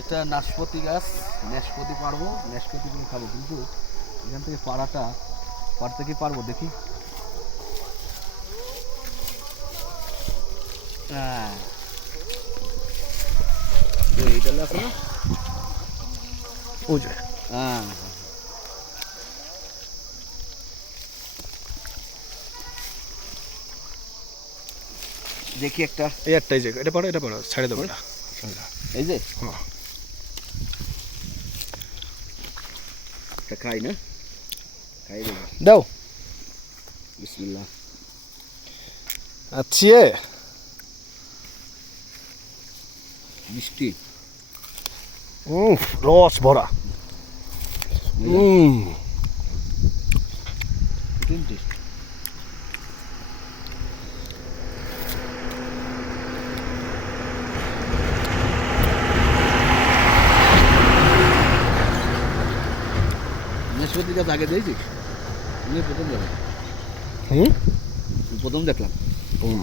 এটা নাশপাতি গাছ, নাশপাতি পারবো, নাশপাতিগুলো খাবো, কিন্তু এখান থেকে পারতে কি পারবো দেখি। হ্যাঁ, তো এই ডালে আছে না? ওই যে হ্যাঁ, দেখি একটা। এই একটাই যে এটা পারো, ছেড়ে দেবো এটা। এই যে হ্যাঁ, একটা খাই না, খাই দেবো। দাও। বিসমিল্লাহ। আচ্ছা, মিষ্টি। রস ভরা। টেস্ট। নাশপাতি গাছ আগে দিয়েছিস? আমি প্রথম দেখলাম। হুম প্রথম দেখলাম। হুম